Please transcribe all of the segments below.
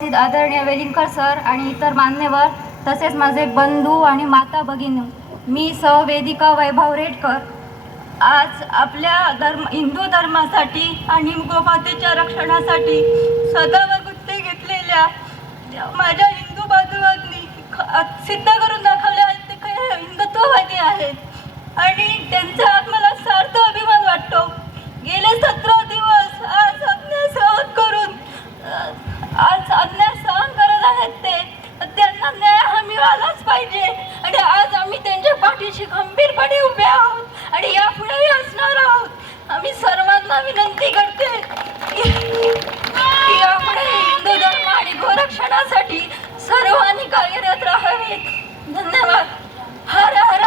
उपस्थित आदरणीय वेलिंगकर सर आणि इतर मान्यवर तसेच माझे बंधू आणि माता भगिनी मी स वेदिका वैभव रेडकर. आज आपल्या धर्म हिंदू धर्मासाठी आणि गोमातेच्या रक्षणासाठी सदैव गुत्ते घेतलेल्या माझ्या हिंदू बांधवांनी ख- सिद्ध करून दाखवले आहेत ते काही हिंदुत्ववादी आहेत. आणि त्यांचा आत्म मिळालाच पाहिजे. आणि आज आम्ही त्यांच्या पाठीशी खंबीरपणे उभे आहोत. आणि यापुढेही असणार आहोत. आम्ही सर्वांना विनंती करते यापुढे हिंदू धर्म आणि गोरक्षणासाठी सर्वांनी कार्यरत राहावे. धन्यवाद. हर हर.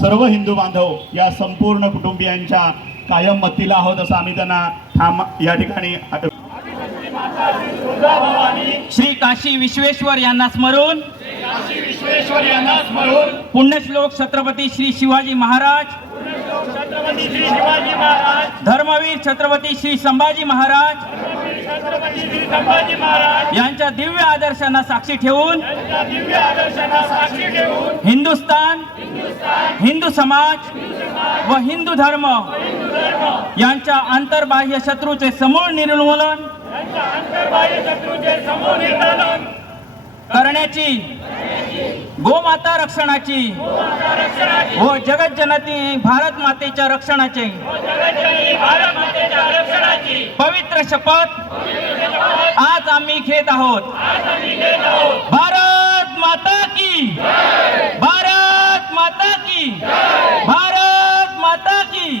सर्व हिंदू बांधव या संपूर्ण कुटुंबियांच्या कायम मतीला आहोत असं आम्ही त्यांना या ठिकाणी श्री काशी विश्वेश्वर यांना स्मरून. विश्वेश्वर यांना स्मरून पुण्यश्लोक छत्रपती श्री शिवाजी महाराज. छत्रपती श्री शिवाजी महाराज धर्मवीर छत्रपती श्री संभाजी महाराज. यांच्या दिव्य आदर्शांना साक्षी ठेवून. यांच्या दिव्य आदर्शांना साक्षी ठेवून हिंदुस्तान हिंदू समाज. व हिंदू धर्म यांच्या आंतरबाह्य शत्रूचे समूळ निर्मूलन करण्याची गोमाता रक्षणाची व जगत जननी भारत मातेच्या रक्षणाचे. जगज्जननी भारत मातेच्या रक्षणाची पवित्र शपथ आज आम्ही घेत आहोत भारत माता की भारत माता की भारत माता की